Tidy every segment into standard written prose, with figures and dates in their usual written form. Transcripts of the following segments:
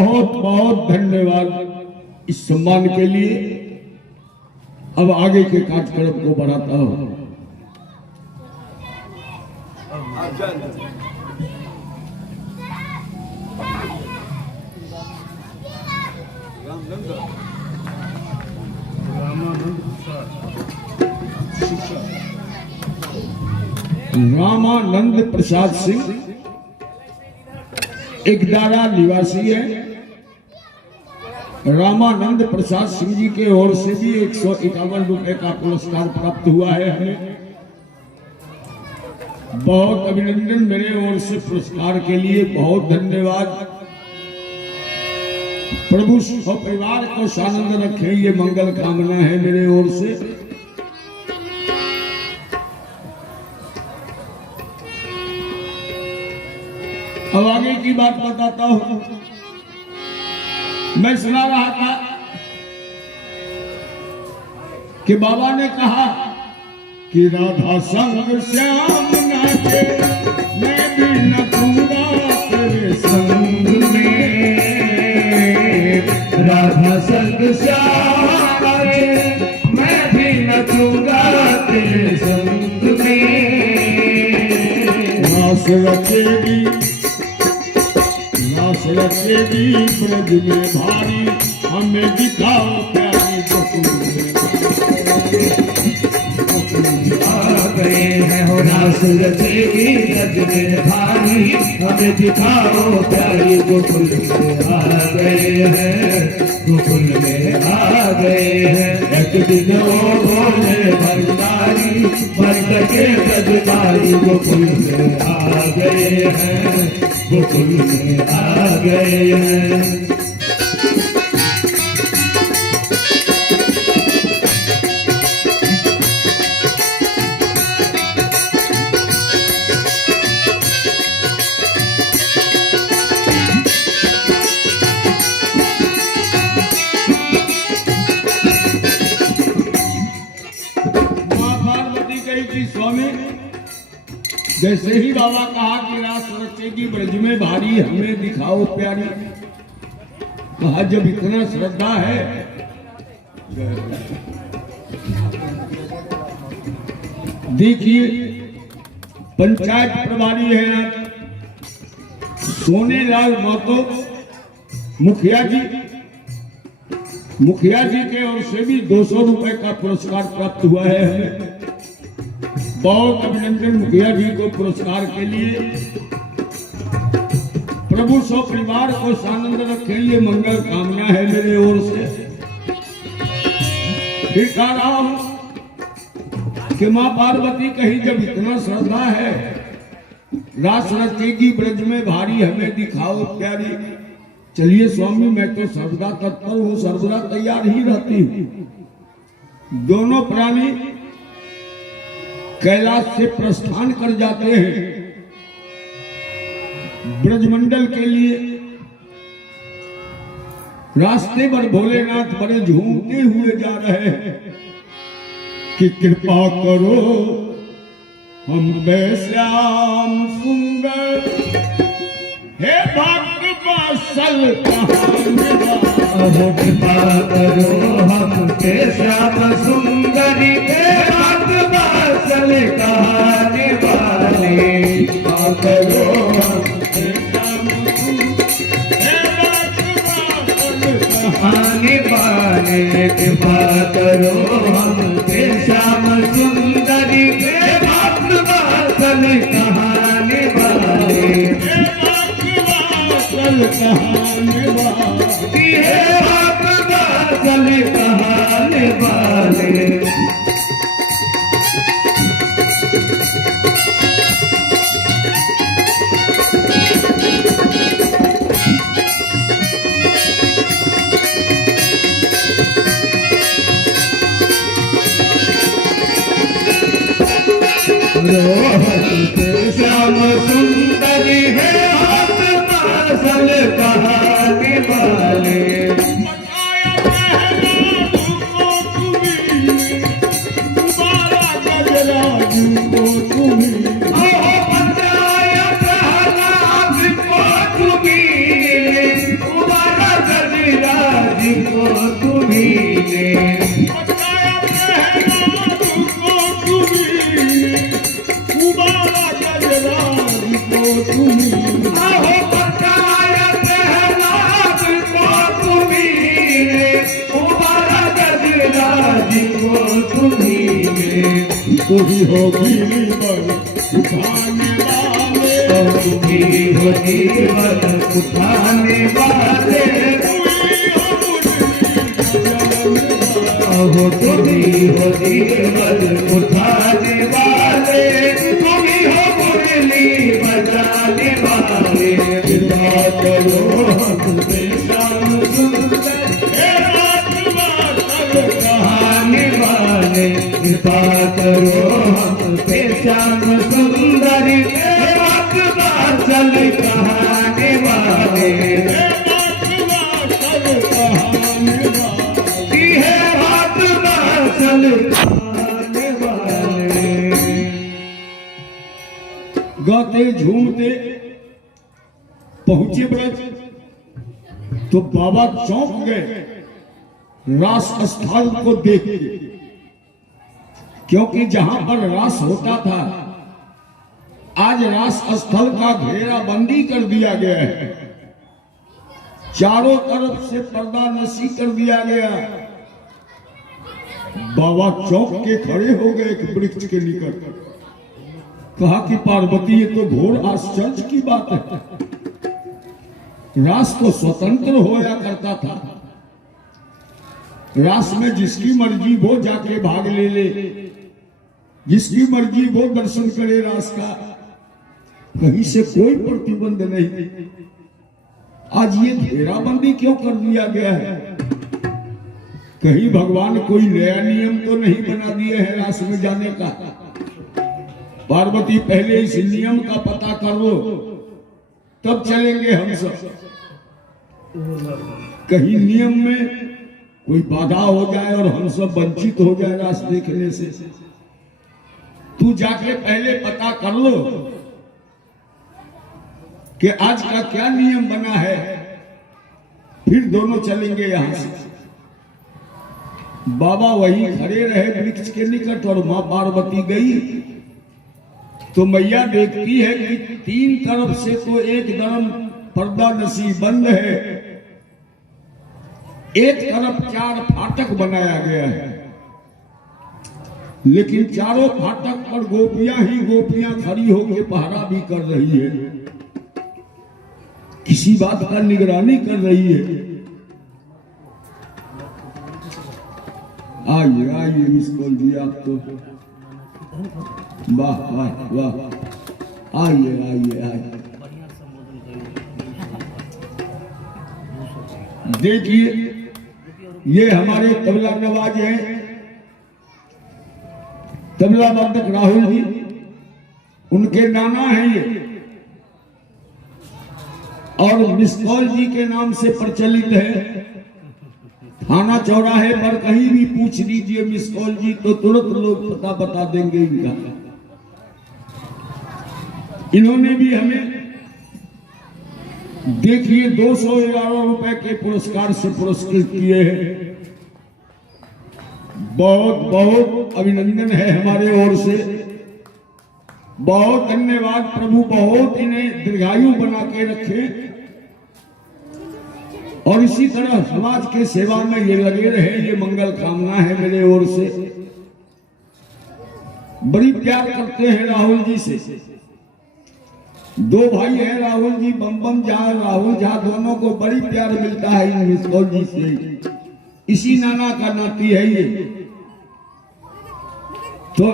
बहुत बहुत धन्यवाद इस सम्मान के लिए। अब आगे के कार्यक्रम को बढ़ाता हूं। रामानंद प्रसाद सिंह एकदारा निवासी है। रामानंद प्रसाद सिंह जी के ओर से भी 151 रुपए का पुरस्कार प्राप्त हुआ है हमें। बहुत अभिनंदन मेरे ओर से पुरस्कार के लिए, बहुत धन्यवाद। प्रभु परिवार को सानंद रखे, ये मंगल कामना है मेरे ओर से। अब आगे की बात बताता हूं। मैं सुना रहा था कि बाबा ने कहा कि राधा संग श्याम नाचे, मैं भी नचूंगा तेरे संग में। राधा संग श्याम नाचे, मैं भी नचूंगा तेरे संग में। रास रचेगी रचेगी ब्रज में भारी, हमें दिखाओ प्यारी आ गए हैं हो। रास रचेगी ब्रज में भारी, हमें दिखाओ प्यारी गोकुल में आ गए हैं, गोकुल में आ गए हैं। एक दिन वो भोले भंडारी बन के ब्रजधारी गोकुल में आ गए हैं, गोकुल में आ गए हैं। स्वामी जैसे ही बाबा कहा कि रास रचेगी ब्रज में भारी, हमें दिखाओ प्यारी, कहा जब इतना श्रद्धा है देखिए पंचायत प्रभारी है सोनेलाल महतो मुखिया जी के ओर से भी 200 रुपए का पुरस्कार प्राप्त हुआ है हमें। बहुत अभिनंदन मुखिया जी को पुरस्कार के लिए। प्रभु सौ परिवार को सानंद रखे, ये मंगल कामना है मेरे ओर से। दिखा रहा हूं कि मां पार्वती कही जब इतना श्रद्धा है, रास रचेगी ब्रज में भारी, हमें दिखाओ प्यारी। चलिए स्वामी, मैं तो सर्वदा तत्पर हूं, सर्वदा तैयार ही रहती हूं। दोनों प्राणी कैलाश से प्रस्थान कर जाते हैं ब्रजमंडल के लिए। रास्ते पर भोलेनाथ बड़े झूमते हुए जा रहे हैं कि कृपा करो हम पे श्याम सुंदर, हे भक्त वत्सल कृपा करो हम पे श्याम सुंदरी, हे भक्त वत्सल कहाने वाले। करो कहाने वाले, कृपा करो हम पे श्याम सुंदरी, हे भक्त वत्सल कहाने वाले। कहाने वाले, हे भक्त वत्सल कहाने वाले। श्याम सुंदरी, हे भक्त वत्सल कहाने वाले। तुम्हें तुम्ही ने बचाया प्रहलाद को तुम्ही, उबारा गजराज को तुम्ही। आहो बचाया प्रहलाद को तुम्ही ने, उबारा गजराज को तुम्ही ने। तुम्ही हो गिरिवर उठाने वाले, तुम्ही हो जीवन उठाने वाले, हो तुम्ही हो जीवन उठाने वाले, तुम्ही हो मुरली बजाने वाले। कृपा करो हम पे श्याम सुंदर, हे राजवासल कहाने वाले। कृपा करो हम पे श्याम सुंदर, हे राजवासल कहाने वाले। गाते झूमते पहुंचे ब्रज, तो बाबा चौंक गए रास स्थल को देख के, क्योंकि जहां पर रास होता था आज रास स्थल का घेराबंदी कर दिया गया है, चारों तरफ से पर्दा नशी कर दिया गया। बाबा चौंक के खड़े हो गए एक वृक्ष के निकट, कहा कि पार्वती ये तो घोर आश्चर्य की बात है, रास तो स्वतंत्र होया करता था, रास में जिसकी मर्जी वो जाके भाग ले, जिसकी मर्जी वो दर्शन करे रास का, कहीं से कोई प्रतिबंध नहीं। आज ये घेराबंदी क्यों कर दिया गया है? कहीं भगवान कोई नया नियम तो नहीं बना दिए है रास में जाने का? पार्वती पहले इस नियम का पता कर लो, तब चलेंगे हम सब। कहीं नियम में कोई बाधा हो जाए और हम सब वंचित हो जाए रास देखने से। तू जाके पहले पता कर लो कि आज का क्या नियम बना है, फिर दोनों चलेंगे यहां से। बाबा वहीं खड़े रहे वृक्ष के निकट, और मां पार्वती गई तो मैया देखती है कि तीन तरफ से तो एकदम पर्दा नशी बंद है, एक तरफ 4 फाटक बनाया गया है, लेकिन चारों फाटक पर गोपियां ही गोपियां खड़ी होकर पहरा भी कर रही है, किसी बात का निगरानी कर रही है। आइए आइए मिस्कॉल जी, आप तो वाह वाह वाह, आइए आइए आइए। देखिए ये हमारे तबला नवाज हैं, तबला वादक राहुल जी, उनके नाना हैं ये, और मिस्कॉल जी के नाम से प्रचलित है। थाना चौराहे पर कहीं भी पूछ लीजिए मिस्कॉल जी तो तुरंत लोग पता बता देंगे इनका। इन्होंने भी हमें देखिए 211 रुपए के पुरस्कार से पुरस्कृत किए हैं। बहुत बहुत अभिनंदन है हमारे ओर से, बहुत धन्यवाद। प्रभु बहुत इन्हें दीर्घायु बना के रखे, और इसी तरह समाज के सेवा में ये लगे रहे, ये मंगल कामना है मेरे ओर से। बड़ी प्यार करते हैं राहुल जी से। 2 भाई हैं राहुल जी, बम झा, राहुल झा, दोनों को बड़ी प्यार मिलता है इन मिस्कॉल जी से। इसी नाना का नाती है ये, तो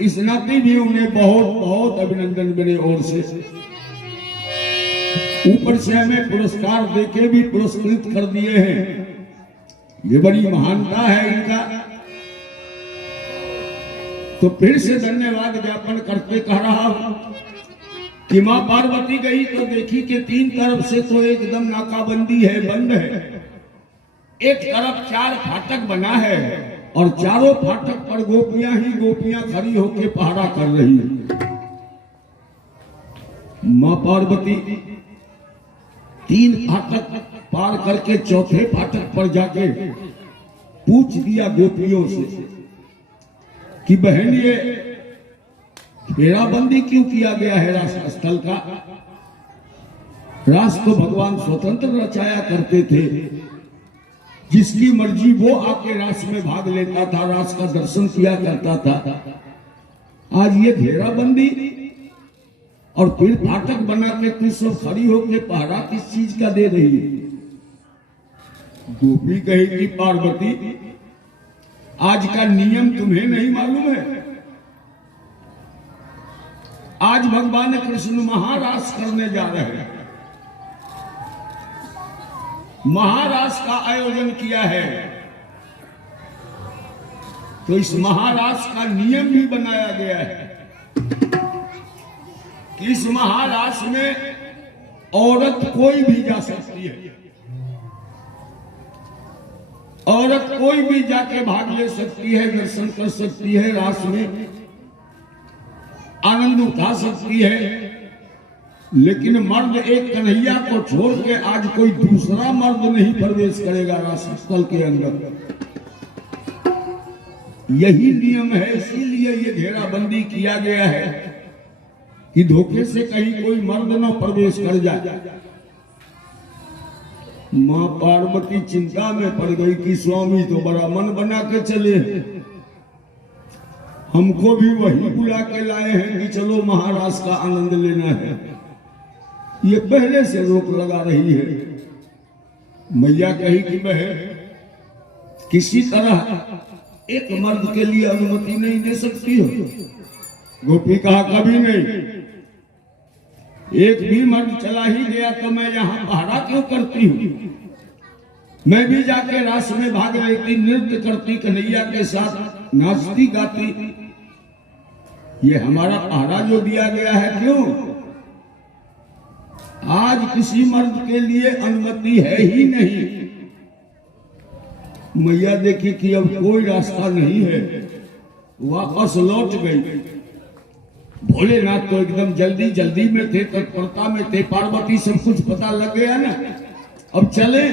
इस नाते भी उन्हें बहुत बहुत अभिनंदन मेरे ओर से। ऊपर से हमें पुरस्कार देके भी पुरस्कृत कर दिए हैं, ये बड़ी महानता है इनका। तो फिर से धन्यवाद ज्ञापन करते कह रहा हूं कि मां पार्वती गई तो देखी कि 3 तरफ से तो एकदम नाकाबंदी है, बंद है, एक तरफ 4 फाटक बना है, और चारों फाटक पर गोपियां ही गोपियां खड़ी होकर पहरा कर रही है। मां पार्वती 3 फाटक पार करके चौथे फाटक पर जाके पूछ दिया गोपियों से कि बहन ये घेराबंदी क्यों किया गया है रास स्थल का? रास तो भगवान स्वतंत्र रचाया करते थे, जिसकी मर्जी वो आके रास में भाग लेता था, रास का दर्शन किया करता था। आज ये घेराबंदी और फिर फाटक बना के तू सब खड़ी होके पहरा किस चीज का दे रही है? गोपी कही कि पार्वती आज का नियम तुम्हें नहीं मालूम है। आज भगवान कृष्ण महारास करने जा रहे हैं, महारास का आयोजन किया है, तो इस महारास का नियम भी बनाया गया है कि इस महारास में औरत कोई भी जा सकती है, औरत कोई भी जाके भाग ले सकती है, दर्शन कर सकती है, रास में आनंद उठा सकती है। लेकिन मर्द एक कन्हैया को छोड़ के आज कोई दूसरा मर्द नहीं प्रवेश करेगा रास स्थल के अंदर। यही नियम है, इसीलिए ये घेराबंदी किया गया है कि धोखे से कहीं कोई मर्द न प्रवेश कर जाए। मां पार्वती चिंता में पड़ गई कि स्वामी तो बड़ा मन बना के चले, हमको भी वही बुला के लाए हैं कि चलो महारास का आनंद लेना है। ये पहले से रोक लगा रही है। मैया कही कि बहन किसी तरह एक मर्द के लिए अनुमति नहीं दे सकती हो? गोपी कहा कभी नहीं, एक भी मर्द चला ही गया तो मैं यहाँ पहरा क्यों करती हूँ? मैं भी जाके रास में भाग लेती, नृत्य करती, कन्हैया के साथ नाचती गाती। ये हमारा पहरा जो दिया गया है क्यों? आज किसी मर्द के लिए अनुमति है ही नहीं। मैया देखी कि अब कोई रास्ता नहीं है, वापस लौट गई। भोलेनाथ तो एकदम जल्दी जल्दी में थे, तत्परता में थे। पार्वती सब कुछ पता लग गया ना, अब चले।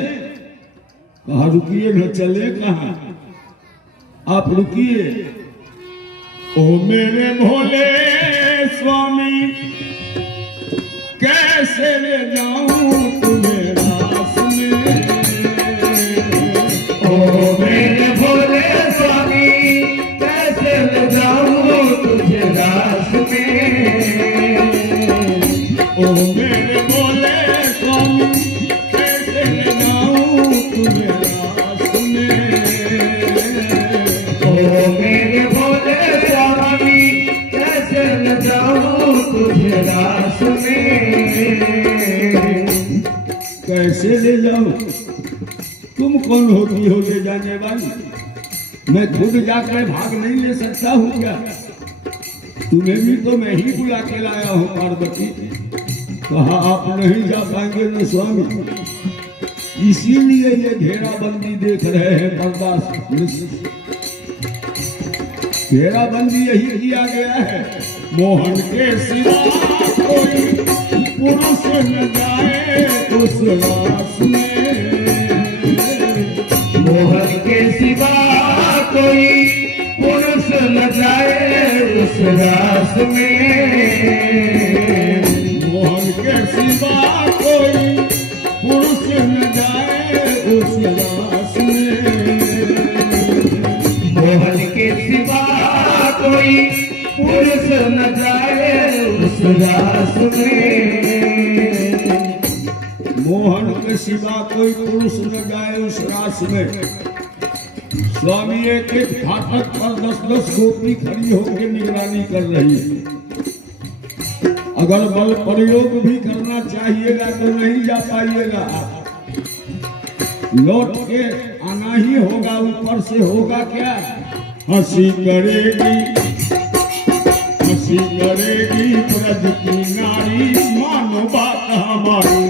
कहा रुकिए न, चले कहा, आप रुकिए। ओ मेरे भोले स्वामी कैसे ले जाऊं तुम्हें रास में? ओ मेरे भोले स्वामी कैसे ले जाऊं तुझे रास में? ओ मेरे भोले स्वामी कैसे ले जाऊं तुम्हें रास में? ओ मेरे भोले स्वामी कैसे ले जाऊं तुझे रास में? कैसे ले जाऊं? तुम कौन होती हो ले जाने वाली? मैं खुद जाकर भाग नहीं ले सकता हूँ क्या? तुम्हें भी तो मैं ही बुला के लाया हूँ पार्वती। कहा आप नहीं जा पाएंगे न स्वामी, इसीलिए ये घेराबंदी देख रहे हैं, बर्दाश्त। घेराबंदी यही किया गया है, मोहन के सिवा कोई पुरुष न जाए उस रास में। मोहन के सिवा कोई पुरुष न जाए उस रास में। मोहन के सिवा कोई पुरुष न जाए उस रास में। मोहन के सिवा कोई पुरुष न जाए उस रास में। मोहन के सिवा कोई पुरुष न जाए उस रास में। स्वामी एक एक फाटक पर 10-10 गोपी खड़ी होकर निगरानी कर रही है। अगर बल प्रयोग भी करना चाहिएगा तो नहीं जा पाइएगा, लौट के आना ही होगा। ऊपर से होगा क्या? हंसी करेगी ब्रज की नारी, मानो बात हमारी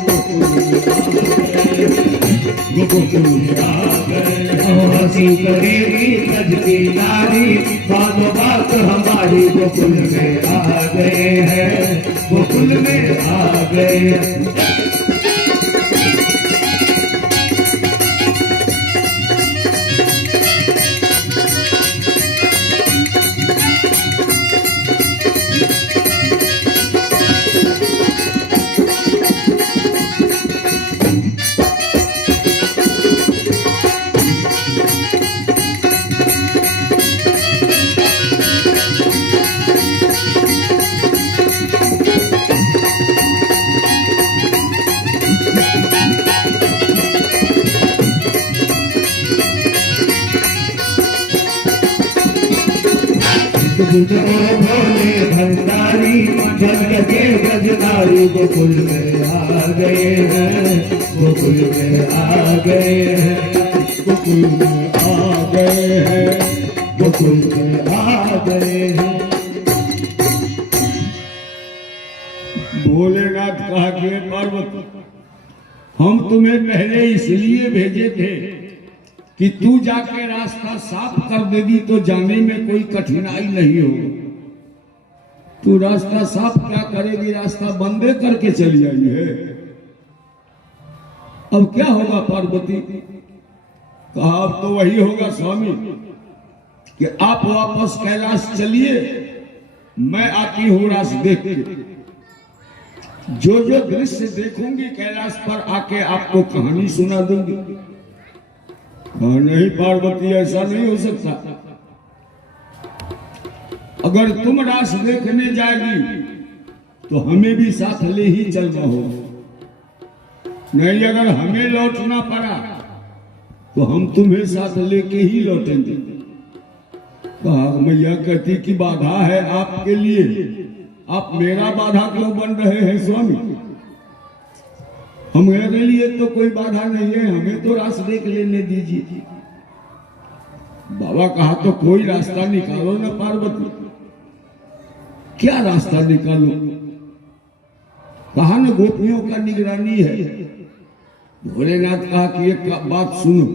गोकुल में आ गए। हंसी करेगी ब्रज की नारी, मानो बात हमारी गोकुल में आ गए हैं, गोकुल में आ गए। बुझो भोले भंडारी जग के ब्रजधारी गोकुल में आ गए हैं, गोकुल में आ गए हैं, गोकुल में आ गए हैं, गोकुल में आ गए हैं। भोलेनाथ कहा कि पार्वती, हम तुम्हें पहले इसलिए भेजे थे कि तू जाके रास्ता साफ कर देगी तो जाने में कोई कठिनाई नहीं होगी। तू रास्ता साफ क्या करेगी, रास्ता बंदे करके चली आई है। अब क्या होगा पार्वती? कहा अब तो वही होगा स्वामी कि आप वापस कैलाश चलिए, मैं आती हूं रास देख के। जो जो दृश्य देखूंगी कैलाश पर आके आपको कहानी सुना दूंगी। नहीं पार्वती, ऐसा नहीं हो सकता। अगर तुम रास देखने जाएगी तो हमें भी साथ ले ही चलना होगा। नहीं, अगर हमें लौटना पड़ा तो हम तुम्हें साथ लेके ही लौटेंगे। कहा मैया कहती कि बाधा है आपके लिए, आप मेरा बाधा क्यों बन रहे हैं स्वामी? हमारे लिए तो कोई बाधा नहीं है, हमें तो रास्ता देख लेने दीजिए। बाबा कहा तो कोई रास्ता निकालो ना पार्वती। क्या रास्ता निकालो? कहा ना गोपियों का निगरानी है। भोलेनाथ कहा कि एक बात सुनो,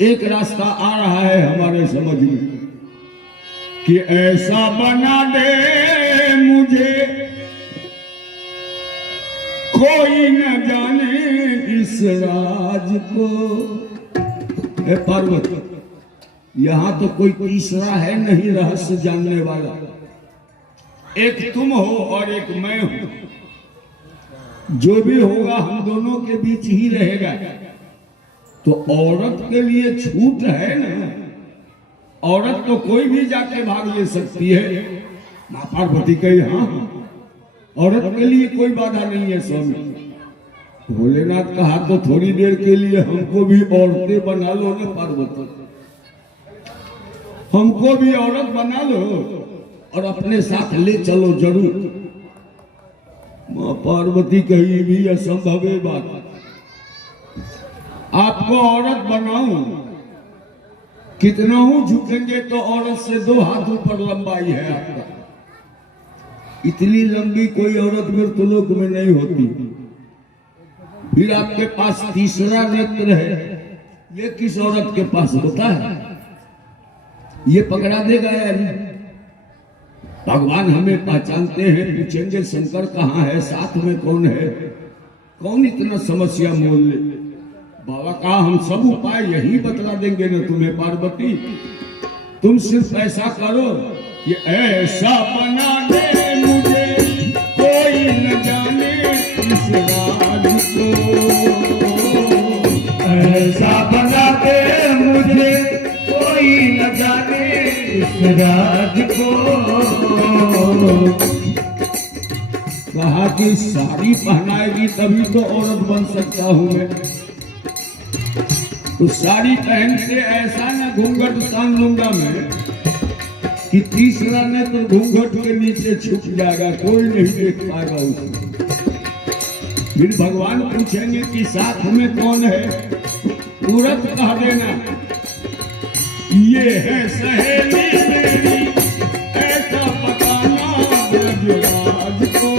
एक रास्ता आ रहा है हमारे समझ में कि ऐसा बना दे मुझे कोई न जाने इस राज को। हे पार्वती, यहां तो कोई तीसरा है नहीं रहस्य जानने वाला। एक तुम हो और एक मैं हूं। जो भी होगा हम दोनों के बीच ही रहेगा। तो औरत के लिए छूट है ना, औरत तो कोई भी जाके भाग ले सकती है। मां पार्वती कही हाँ, औरत के लिए कोई बाधा नहीं है स्वामी। भोलेनाथ कहा तो थोड़ी देर के लिए हमको भी औरतें बना लो ना पार्वती, हमको भी औरत बना लो और अपने साथ ले चलो जरूर। मां पार्वती कही भी असंभव है बात, आपको औरत बनाऊं, कितना हूं झुकेंगे तो औरत से 2 हाथ ऊपर लंबाई है आपका। इतनी लंबी कोई औरत मृतलोक में नहीं होती। फिर आपके पास तीसरा नेत्र है, ये किस औरत के पास होता है? ये पकड़ा देगा या नहीं? भगवान हमें पहचानते हैं, पूछेंगे शंकर कहाँ है, साथ में कौन है, कौन इतना समस्या मोल ले। बाबा कहा हम सब उपाय यही बतला देंगे ना तुम्हें पार्वती, तुम सिर्फ ऐसा करो कि ऐसा बना दे मुझे कोई न जाने इस राज को। ऐसा बना दे मुझे कोई न जाने इस राज को। कहा कि साड़ी पहनाएगी तभी तो औरत बन सकता हूं मैं। तो साड़ी पहन के ऐसा ना घूंघट तान लूंगा मैं कि तीसरा ने तो घूंघट के नीचे छुप जाएगा, कोई नहीं देख पाएगा उसे। फिर भगवान पूछेंगे कि साथ में कौन है, तुरंत कह देना ये है सहेली मेरी, ऐसा बताना ब्रजराज को।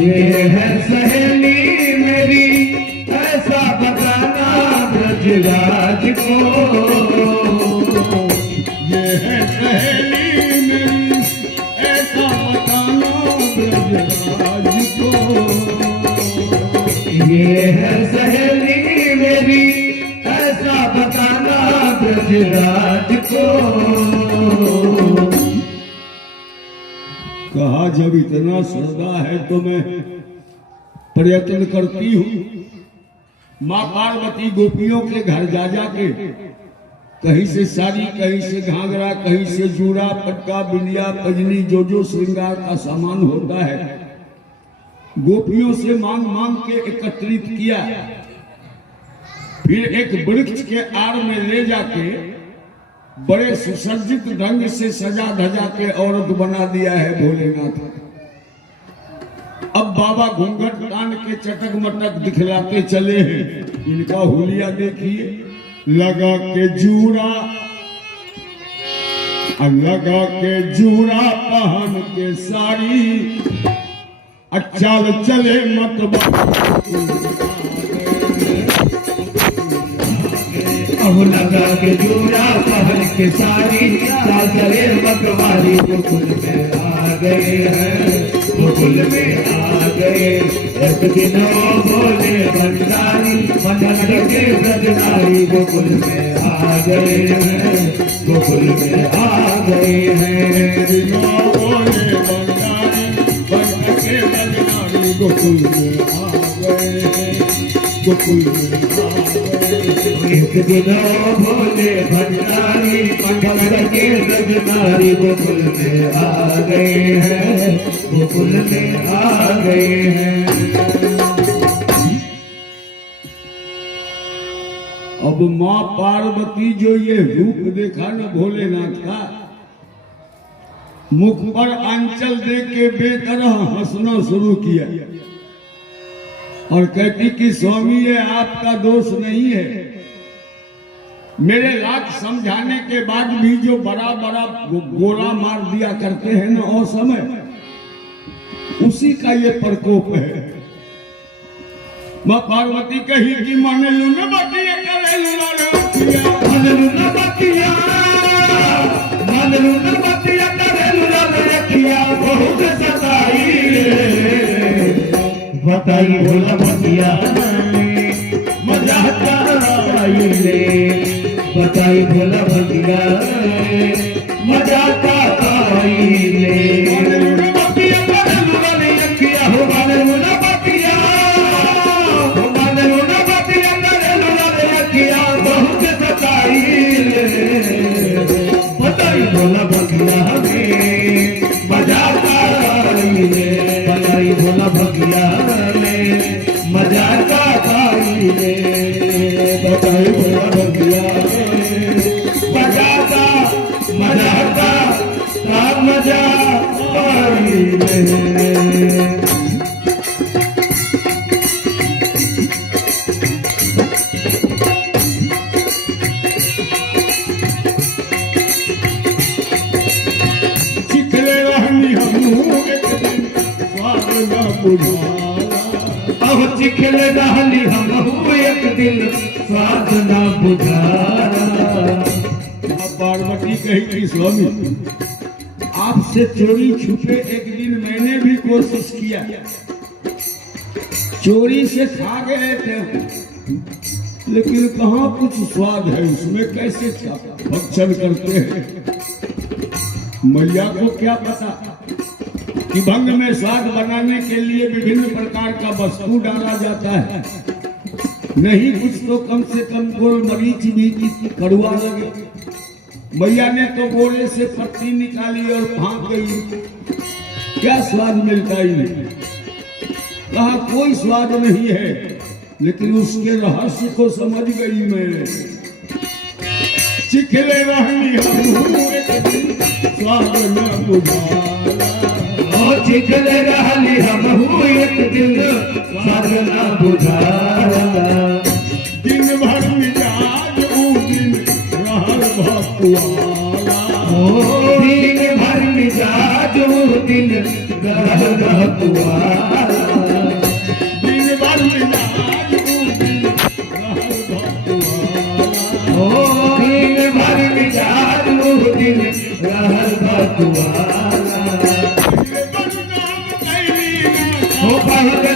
ये है सहेली मेरी, ऐसा बताना ब्रजराज को। ये है सहेली मेरी, ऐसा बताना ब्रजराज को। ये है सहेली मेरी, ऐसा बताना ब्रजराज को। कहा जब इतना श्रद्धा है तो मैं प्रयत्न करती हूँ। माँ पार्वती गोपियों के घर जा जाके कहीं से साड़ी, कहीं से घाघरा, कहीं से जूड़ा, पटका, बिंदिया, पजनी, जो जो श्रृंगार का सामान होता है गोपियों से मांग मांग के एकत्रित किया। फिर एक वृक्ष के आड़ में ले जाके बड़े सुसज्जित ढंग से सजा धजा के औरत बना दिया है भोलेनाथ। अब बाबा घूंघट तान के चटक मटक दिखलाते चले हैं। इनका हुलिया देखिए, लगा के जूड़ा, लगा के जूड़ा पहन के साड़ी, चाल चले मत अब लगा के जूड़ा पहन के साड़ी, चाल चले मतवारी गोकुल में आ गए हैं, गोकुल में आ गए। एक दिन वो भोले भंडारी मनन के ब्रजनारी गोकुल में आ गए हैं, गोकुल में आ गए हैं। भोले भंडारी मनन के ब्रजनारी गोकुल में आ गए हैं, गोकुल में आ गए। एक दिन भोले भंडारी मनन के ब्रजनारी गोकुल में आ गए हैं, गोकुल में आ गए हैं। अब माँ पार्वती जो ये रूप देखा न भोलेनाथ का, मुख पर आंचल दे के बेतरह हंसना शुरू किया और कहती कि स्वामी ये आपका दोष नहीं है। मेरे लाख समझाने के बाद भी जो बड़ा बड़ा गोला मार दिया करते हैं ना और समय, उसी का ये प्रकोप है। माँ पार्वती कही कि माने लू न बतिया करे लू मन लू न बतिया, मन लू न बतिया करे लू रखिया बहुत सताई रे। बताई भोला बतिया मजा आई रे, बताई भोला बतिया मजा आई रे। बतिया करे लू रखिया हो मन लू न बतिया, मन लू न बतिया करे लू रखिया बहुत सताई रे। बताई भोला बतिया हमें मजा आई रे, बताई भोला बतिया मजा आई रे, बताई भोला बतिया मजा आई रे। अब चिखल रहली हम एक दिन स्वाद न बुझारा। पार्वती कही कि स्वामी आपसे चोरी छुपे एक दिन मैंने भी कोशिश किया, चोरी से खा गए थे, लेकिन कहाँ कुछ स्वाद है उसमें, कैसे भक्षण करते हैं। मैया को क्या पता कि भंग में स्वाद बनाने के लिए विभिन्न प्रकार का वस्तु डाला जाता है, नहीं कुछ तो कम से कम गोल मरीच भी कड़वा लगे। मैया ने तो गोले से पत्ती निकाली और भाग गई, क्या स्वाद मिलता ही नहीं। कहा कोई स्वाद नहीं है, लेकिन उसके रहस्य को समझ गई मैं। चिखले रहनी हम एक दिन स्वाद न बुझारा, चिखल रहली हम एक दिन स्वाद न बुझारा। दिन भर मिजाज ऊ दिन रहल भकुआला, दिन भर मिजाज ऊ दिन रहल भकुआला। दिन भर मिजाज ऊ दिन रहल भकुआला, दिन भर मिजाज ऊ दिन रहल भकुआला। पहले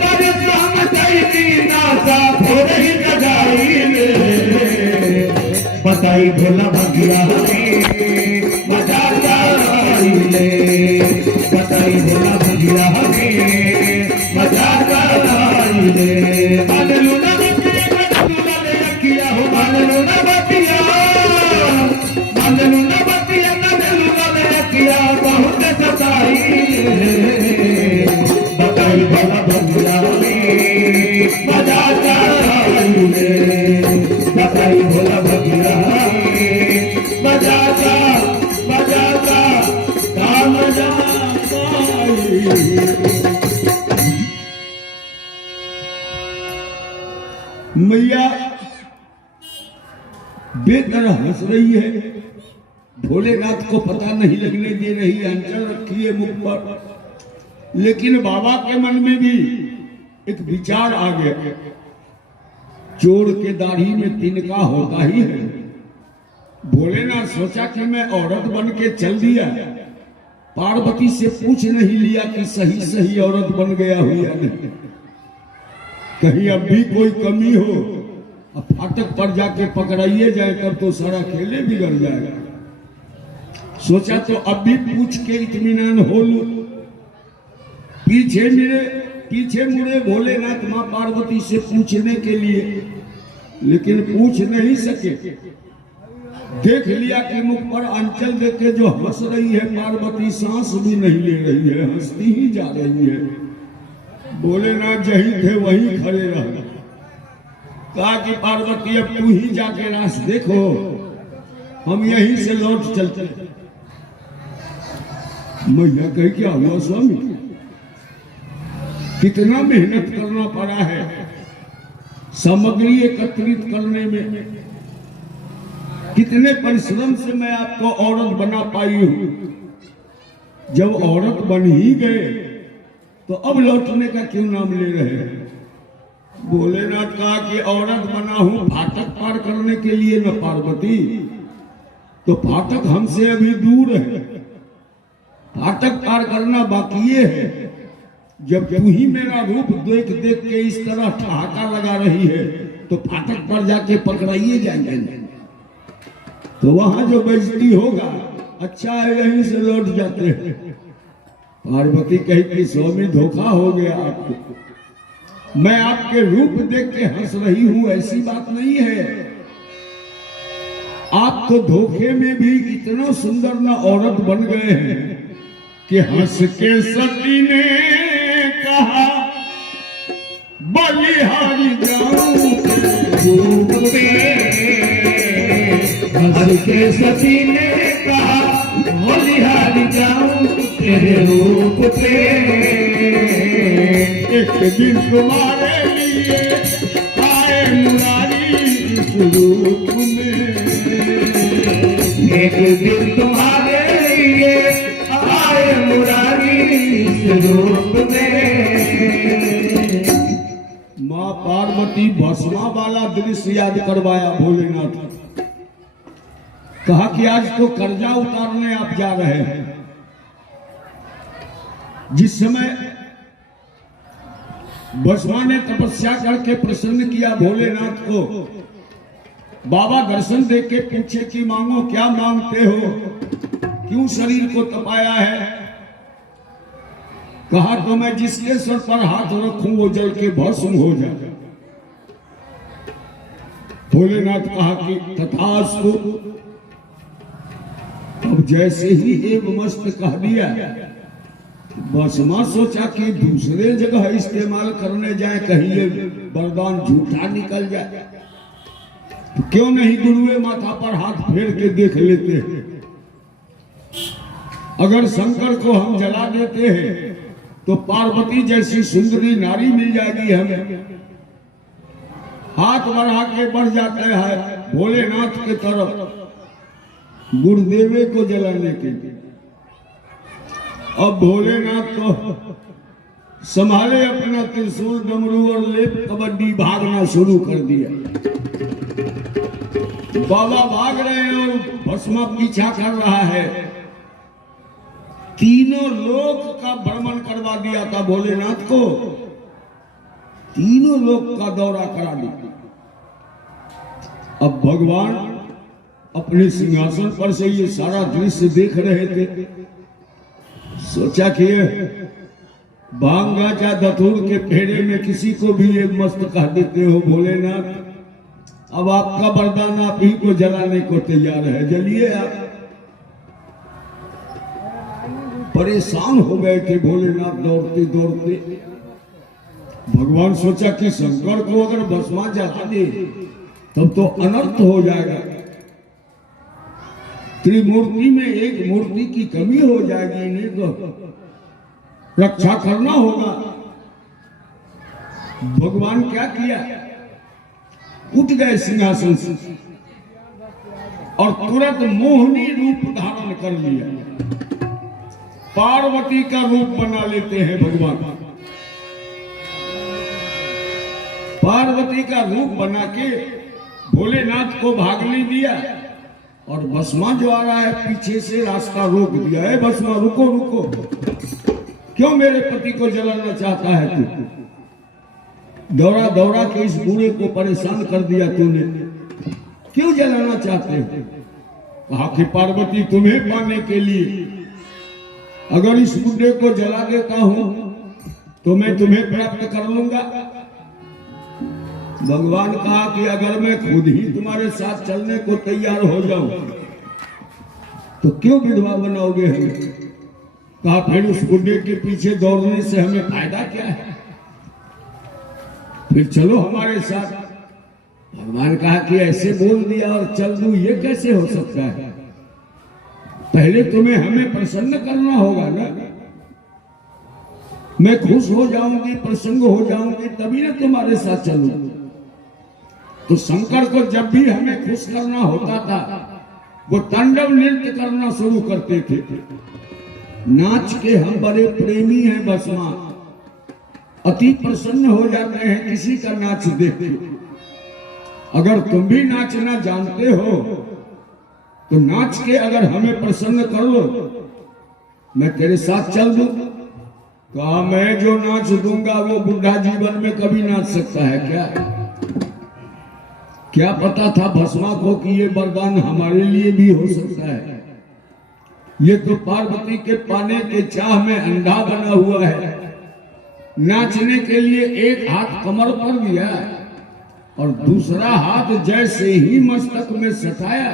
बरस हम कैली नासा थोड़े ही लगाई रे। बताई भोला भगिया हमें मजा आई रे, बताई भोला भगिया हमें मजा आई रे। मन लू न बतिया हो, मन लू न बतिया, मन लू न बतिया बहुत सताई रे। बताई भोला भगिया मजा आई रे, बताई मैया बेतरह हंस रही है, भोलेनाथ को पता नहीं लगने दे रही है, अंचल रखी है मुख पर। लेकिन बाबा के मन में भी एक विचार आ गया, चोर के दाढ़ी में तिनका होता ही है। भोलेनाथ सोचा कि मैं औरत बन के चल दिया, पार्वती से पूछ नहीं लिया कि सही सही औरत बन गया हो या नहीं, कहीं अब भी कोई कमी हो, अब फाटक पर जाके पकड़ाइए जाए तब तो सारा खेले बिगड़ जाएगा। सोचा तो अब भी पूछ के इत्मीनान हो लूं। पीछे मुड़े भोलेनाथ मां पार्वती से पूछने के लिए, लेकिन पूछ नहीं सके। देख लिया कि मुख पर अंचल देके जो हंस रही है पार्वती, सांस भी नहीं ले रही है, हंसती ही जा रही है। भोलेनाथ जहीं थे वहीं खड़े रह। कहा कि पार्वती अब तू ही जाके रास देखो, हम यहीं से लौट चलते। मैया कही क्या हुआ स्वामी, कितना मेहनत करना पड़ा है सामग्री एकत्रित करने में, कितने परिश्रम से मैं आपको औरत बना पाई हूं। जब औरत बन ही गए तो अब लौटने का क्यों नाम ले रहे हैं। भोलेनाथ कहा कि औरत बना हूं फाटक पार करने के लिए न पार्वती, तो फाटक हमसे अभी दूर है, फाटक पार करना बाकी है। जब तू ही मेरा रूप देख देख के इस तरह ठहाका लगा रही है तो फाटक पर जाके पकड़ाइए जाएंगे, तो वहां जो बेइज्जती होगा, अच्छा है यहीं से लौट जाते हैं। पार्वती कही कि स्वामी धोखा हो गया आपको, मैं आपके रूप देख के हंस रही हूं ऐसी बात नहीं है। आप तो धोखे में भी इतना सुंदर न औरत बन गए हैं कि हंस के सती ने कहा बलिहारी जाऊं रूप पे, हंस के सती ने कहा बलिहारी जाऊं तेरे रूप पे। एक दिन तुम्हारे लिए आए मुरारी इस रूप में, एक दिन तुम्हारे लिए आए मुरारी इस रूप में। मां पार्वती भस्मा वाला दृश्य याद करवाया भोलेनाथ। कहा कि आज तो कर्जा उतारने आप जा रहे हैं। जिस समय भस्मा ने तपस्या करके प्रसन्न किया भोलेनाथ को, बाबा दर्शन देख के पूछे कि मांगो क्या मांगते हो, क्यों शरीर को तपाया है। कहा तो मैं जिसके सर पर हाथ रखूं वो जल के भस्म हो जाए। भोलेनाथ कहा कि तथास्तु। अब जैसे ही एक मस्त कह दिया, भस्मा सोचा कि दूसरे जगह इस्तेमाल करने जाए, कहीं ये वरदान झूठा निकल जाए, तो क्यों नहीं गुरुए माथा पर हाथ फेर के देख लेते हैं। अगर शंकर को हम जला देते हैं तो पार्वती जैसी सुंदरी नारी मिल जाएगी हमें। हाथ बढ़ा के बढ़ जाते हैं भोलेनाथ के तरफ गुरुदेवे को जलाने के लिए। अब भोलेनाथ तो संभाले अपना त्रिशूल डमरू और लेप कबड्डी भागना शुरू कर दिया। बाबा भाग रहे हैं और भस्मा पीछा कर रहा है। तीनों लोक का भ्रमण करवा दिया था भोलेनाथ को, तीनों लोक का दौरा करा दिया। अब भगवान अपने सिंहासन पर से ये सारा दृश्य देख रहे थे। सोचा कि भांगा या धतूर के फेरे में किसी को भी एक मस्त कह देते हो भोलेनाथ, अब आपका वरदान आप ही को जलाने को तैयार है, जलिए आप। परेशान हो गए थे भोलेनाथ दौड़ते दौड़ते। भगवान सोचा कि शंकर को अगर भस्मा जला दे तब तो अनर्थ हो जाएगा, त्रिमूर्ति में एक मूर्ति की कमी हो जाएगी, इन्हें तो रक्षा करना होगा। भगवान क्या किया, उठ गए सिंहासन से और तुरंत मोहनी रूप धारण कर लिया। पार्वती का रूप बना लेते हैं भगवान। पार्वती का रूप बना के भोलेनाथ को भागने दिया और भस्मा जो आ रहा है पीछे से रास्ता रोक दिया है। भस्मा रुको रुको, क्यों मेरे पति को जलाना चाहता है तू? दौड़ा दौड़ा के इस बूढ़े को परेशान कर दिया तूने, क्यों जलाना चाहते हो? कहा कि पार्वती तुम्हें पाने के लिए अगर इस बूढ़े को जला देता हूं तो मैं तुम्हें प्राप्त कर लूंगा। भगवान कहा कि अगर मैं खुद ही तुम्हारे साथ चलने को तैयार हो जाऊं तो क्यों विधवा बनाओगे हमें? कहा फिर उस बुढ़े के पीछे दौड़ने से हमें फायदा क्या है, फिर चलो हमारे साथ। भगवान कहा कि ऐसे बोल दिया और चल दूं, ये कैसे हो सकता है? पहले तुम्हें हमें प्रसन्न करना होगा ना। मैं खुश हो जाऊंगी, प्रसन्न हो जाऊंगी, तभी ना तुम्हारे साथ चलूं। तो शंकर को जब भी हमें खुश करना होता था वो तांडव नृत्य करना शुरू करते थे। नाच के हम बड़े प्रेमी हैं भस्मा, अति प्रसन्न हो जाते हैं किसी का नाच देख के। अगर तुम भी नाचना जानते हो तो नाच के अगर हमें प्रसन्न कर लो, मैं तेरे साथ चल दूं। कहा मैं जो नाच दूंगा वो बुढ़ा जीवन में कभी नाच सकता है क्या? क्या पता था भस्मा को कि ये वरदान हमारे लिए भी हो सकता है। ये तो पार्वती के पाने के चाह में अंधा बना हुआ है। नाचने के लिए एक हाथ कमर पर दिया और दूसरा हाथ जैसे ही मस्तक में सटाया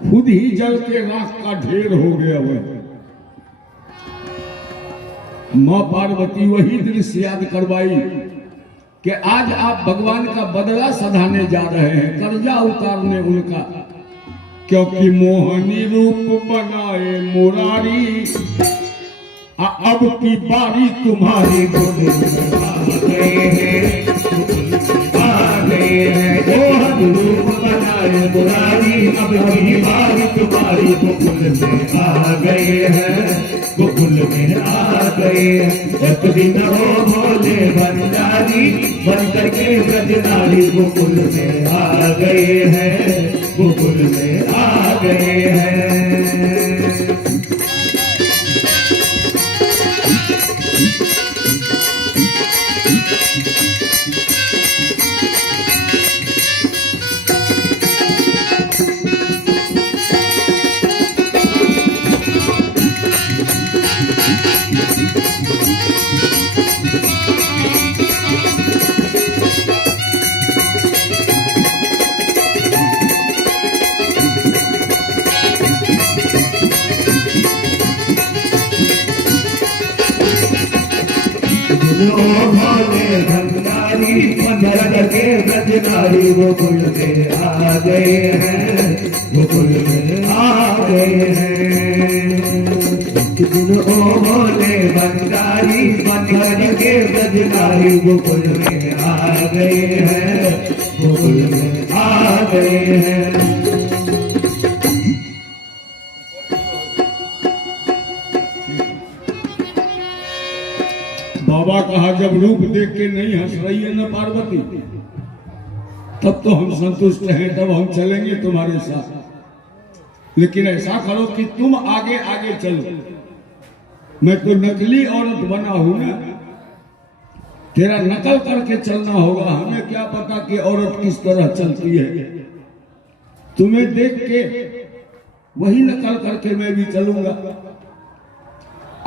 खुद ही जल के राख का ढेर हो गया। वह मां पार्वती वही दृश्य याद करवाई कि आज आप भगवान का बदला सधाने जा रहे हैं, कर्जा उतारने उनका, क्योंकि मोहनी रूप बनाए मुरारी, अब की बारी तुम्हारी। मोहन रूप बनाए मुरारी, अब की बारी तुम्हारी। गोकुल में आ गए हैं, गोकुल में आ गए। एक दिन हो भोले भंडारी, बन करके ब्रजनारी। गोकुल में आ गए हैं, गोकुल में आ गए हैं। भोले भंडारी, पंद्रह के ब्रजनारी। गोकुल में आ गए हैं, गोकुल में आ गए हैं। ओ भोले भंडारी, पंद्रह के ब्रजनारी। गोकुल में आ गए हैं, गोकुल में आ गए हैं। बाबा कहा जब रूप देख के नहीं हंस रही है ना पार्वती, तब तो हम संतुष्ट हैं, तब हम चलेंगे तुम्हारे साथ। लेकिन ऐसा करो कि तुम आगे आगे चलो। मैं तो नकली औरत बना हूं ना, तेरा नकल करके चलना होगा। हमें क्या पता कि औरत किस तरह चलती है। तुम्हें देख के वही नकल करके मैं भी चलूंगा।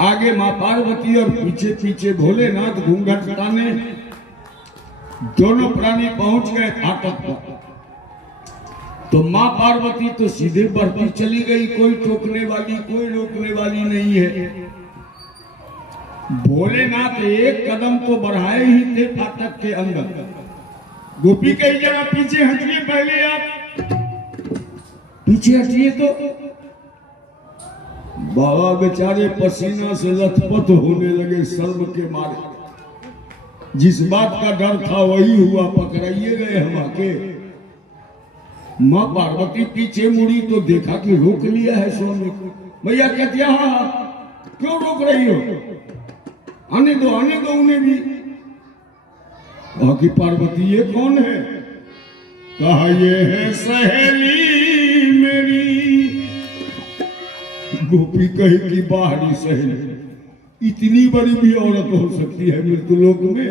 आगे मां पार्वती और पीछे पीछे भोलेनाथ घूंघट ताने। दोनों प्राणी पहुंच गए फाटक पर। तो मां पार्वती तो सीधे बढ़ती चली गई, कोई टोकने वाली कोई रोकने वाली नहीं है। भोलेनाथ एक कदम तो बढ़ाए ही थे फाटक के अंदर। गोपी कई जगह पीछे हटिए, पहले आप पीछे हटिए। तो बाबा बेचारे पसीना से लथपथ होने लगे शर्म के मारे। जिस बात का डर था वही हुआ, पकड़ाइए गए हम आके। माँ पार्वती पीछे मुड़ी तो देखा कि रोक लिया है स्वामी को। भैया कहती हाँ, क्यों रोक रही हो, आने दो उन्हें भी। कहा कि पार्वती ये कौन है? कहा ये है सहेली मेरी। गोपी कही कि बाहरी सहेली, इतनी बड़ी भी औरत हो सकती है मृत्युलोक में?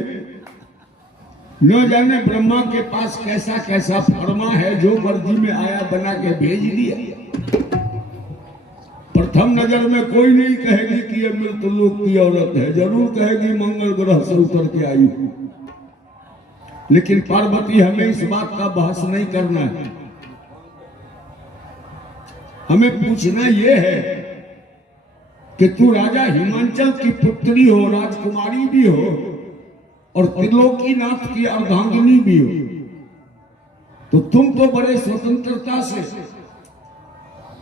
न जाने ब्रह्मा के पास कैसा कैसा फरमा है, जो मर्जी में आया बना के भेज दिया। प्रथम नजर में कोई नहीं कहेगी कि ये मृत्युलोक की औरत है, जरूर कहेगी मंगल ग्रह से उतर के आई। लेकिन पार्वती हमें इस बात का बहस नहीं करना है। हमें पूछना यह है कि तू राजा हिमांचल की पुत्री हो, राजकुमारी भी हो और त्रिलोकीनाथ की अर्धांगिनी भी हो, तो तुम तो बड़े स्वतंत्रता से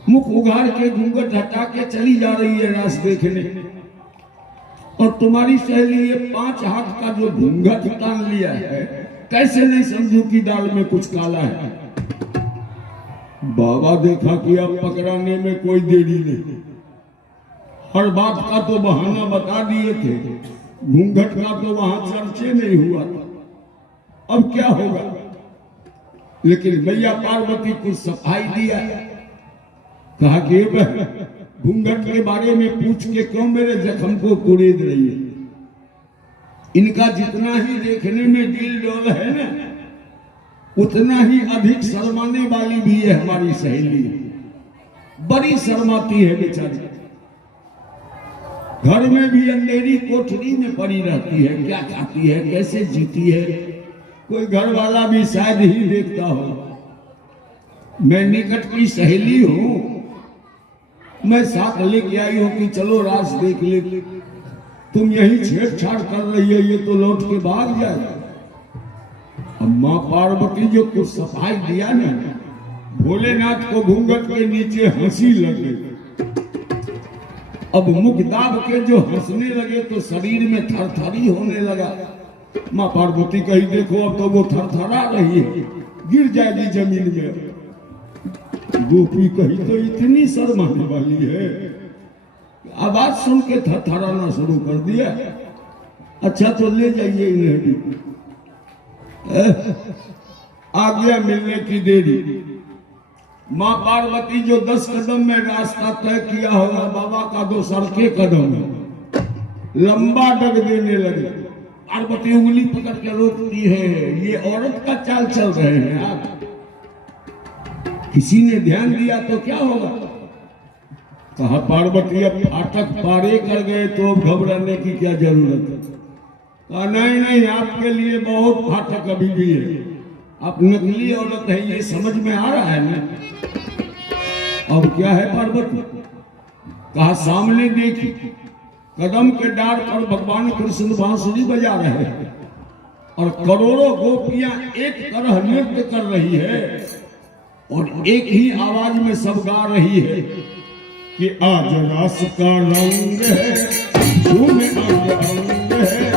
मुख उघाड़ के घूंघट हटा के चली जा रही है रास देखने, और तुम्हारी सहेली ये 5 हाथ का जो घूंघट तान लिया है, कैसे नहीं समझू कि दाल में कुछ काला है। बाबा देखा कि अब पकड़ाने में कोई देरी नहीं, हर बात का तो बहाना बता दिए थे, घूंघट का तो वहां चर्चे नहीं हुआ था, अब क्या होगा। लेकिन मैया पार्वती कुछ सफाई दिया, कहा कि घूंघट के बारे में पूछ के क्यों मेरे जख्म को कुरेद रही है। इनका जितना ही देखने में दिल डोल है ना, उतना ही अधिक शर्माने वाली भी है हमारी सहेली। बड़ी शर्माती है बेचारी, घर में भी अंधेरी कोठरी में पड़ी रहती है, क्या खाती है, कैसे जीती है, कोई घर वाला भी शायद ही देखता हो। मैं निकट की सहेली हूं, मैं साथ लेके आई हूं कि चलो रास देख ले, तुम यही छेड़छाड़ कर रही है, ये तो लौट के भाग जाए। अब मां पार्वती जो कुछ सफाई दिया ना, भोलेनाथ को घूंघट के नीचे हंसी लग गई। अब मुख दाब के जो हंसने लगे तो शरीर में थरथरी होने लगा। मां पार्वती कही देखो अब तो वो थरथरा रही है, गिर जाएगी जमीन में। गोपी कही तो इतनी शर्माने वाली है, आवाज सुन के थरथराना शुरू कर दिया। अच्छा तो ले जाइए इन्हें भी। आ गया मिलने की देरी। मां पार्वती जो 10 कदम में रास्ता तय किया होगा, बाबा का 2 सड़के कदम लंबा डग देने लगे। पार्वती उंगली पकड़ के रोकती है, ये औरत का चाल चल रहे हैं आप, किसी ने ध्यान दिया तो क्या होगा। कहा पार्वती अब फाटक पारे कर गए तो घबराने की क्या जरूरत है। कहा नहीं, आपके लिए बहुत फाटक अभी भी है, आप नकली औरत है, ये समझ में आ रहा है ना। अब क्या है पार्वती? कहा सामने देखी, कदम के डार पर भगवान कृष्ण बांसुरी बजा रहे हैं और करोड़ों गोपियां एक तरह नृत्य कर रही है और एक ही आवाज में सब गा रही है कि आज रास का रंग है, झूम अंग अंग है,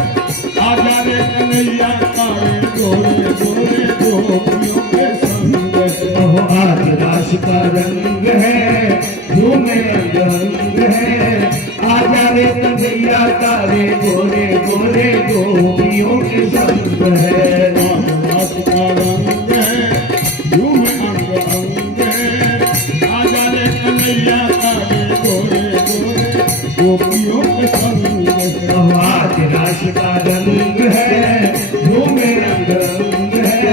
आजा रे कन्हैया तारे गोरे गोरे गोपियों के संग है। आज रास का रंग है, झूम अंग अंग है, आजा रे कन्हैया तारे गोरे गोरे गोपियों के संग है। आज रास का रंग है, झूम अंग अंग है, आजा रे कन्हैया तारे गोरे गोरे गोपियों के संग है। आज रास का रंग है, झूम अंग अंग है,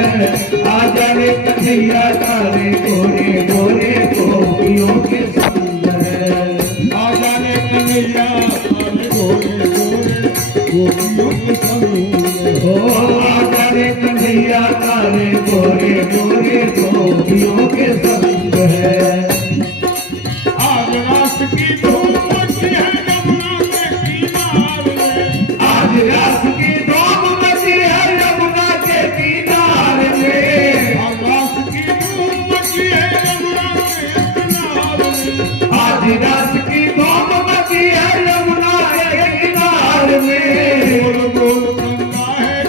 आजा रे कन्हैया तारे गोरे गोरे गोपियों के संग है। आजा रे कन्हैया तारे गोरे गोरे गोपियों के संग है। आजा रे कन्हैया तारे गोरे गोरे गोपियों के संग है। आज रास की धूम मची है यमुना के किनारे, आज रास की धूम मची है यमुना के किनारे में। आज रास की धूम मची है यमुना के किनारे, आज रास की धूम मची है यमुना के किनारे में। गोल गोल गंगा है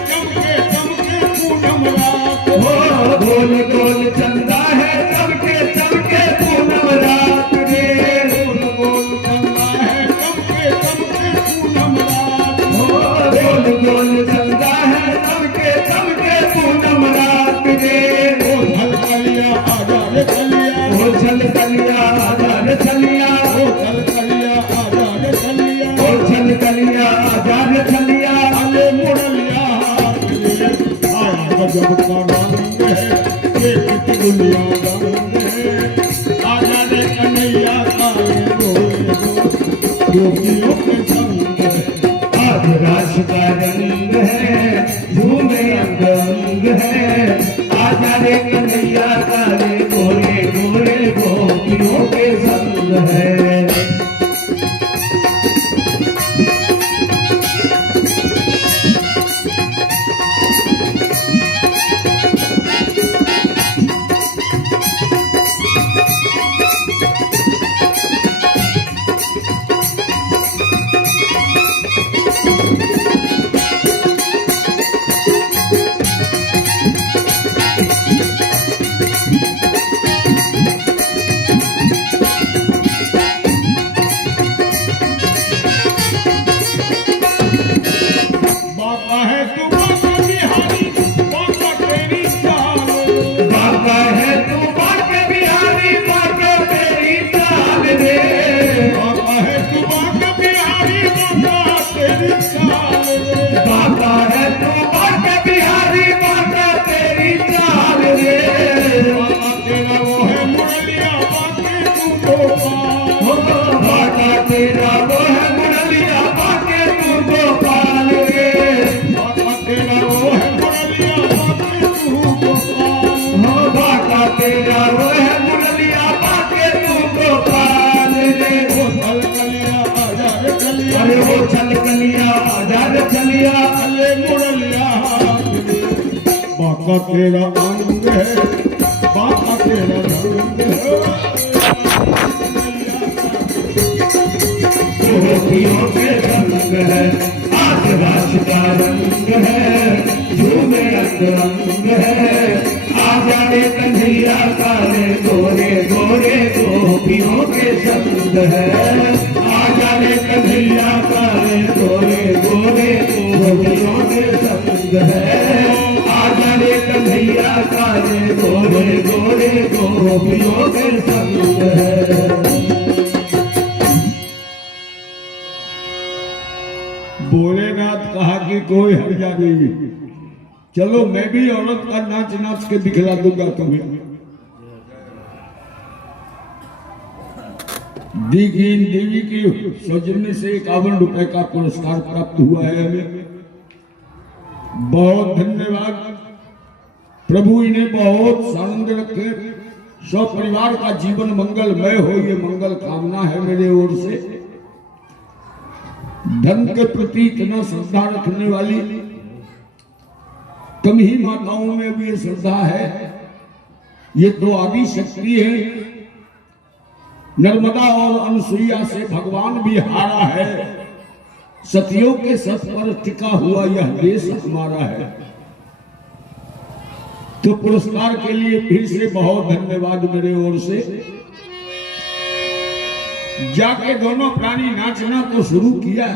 गजब का रंग है, ये कित दुनिया रंग है। आजा रे कन्हैया काले गोरे गोपियों के संग है। आज रास का रंग है, झूमे अंग अंग है। आजा रे कन्हैया काले गोरे गोरे गोपियों के संग है। बाबा है तू बाबा बिहारी, बाबा तेरी चाल। बाबा है तू बाबा बिहारी, बाबा तेरी चाल रे। बाबा है तू बाबा बिहारी, बाबा तेरी चाल रे। बाबा है तू बाबा बिहारी, बाबा तेरी चाल रे। बाबा तेरा वो है मुरलिया, बाके तू गोपाल। हो बाबा तेरा वो है मुरलिया, बाके तू गोपाल रे। बाबा तेरा वो है मुरलिया, बाके तू गोपाल। हो बाबा तेरा वो है मुरलिया, बाके तू गोपाल रे। वो चल कलिया आजा रे कलिया, अरे वो चल कलिया आजाद चलिया। अले मुरलिया बाका तेरा अंग है, बाका तेरा रंग है। गोपियों के रंग है, आज रास का रंग है, झूमे अंग अंग है। आजा रे कन्हैया काले गोरे गोरे गोपियों के संग है। आजा रे कन्हैया काले गोरे गोरे गोपियों के संग है। आजा रे कन्हैया काले गोरे गोरे गोपियों के संग है। भोलेनाथ कहा कि कोई हर्जा नहीं, चलो मैं भी औरत का नाच नाच के दिखला दूंगा तुम्हें। दीन देवी की सौजन्य से 51 रुपए का पुरस्कार प्राप्त हुआ है हमें। बहुत धन्यवाद। प्रभु इन्हें बहुत सानंद रखे, सब परिवार का जीवन मंगलमय हो, ये मंगल कामना है मेरे ओर से। धन के प्रति इतना श्रद्धा रखने वाली कम ही माताओं में भी ये श्रद्धा है। ये तो आदि शक्ति है। नर्मदा और अनसुईया से भगवान भी हारा है। सतियों के सत पर टिका हुआ यह देश हमारा है। तो पुरस्कार के लिए फिर से बहुत धन्यवाद मेरे ओर से। जाके दोनों प्राणी नाचना तो शुरू किया,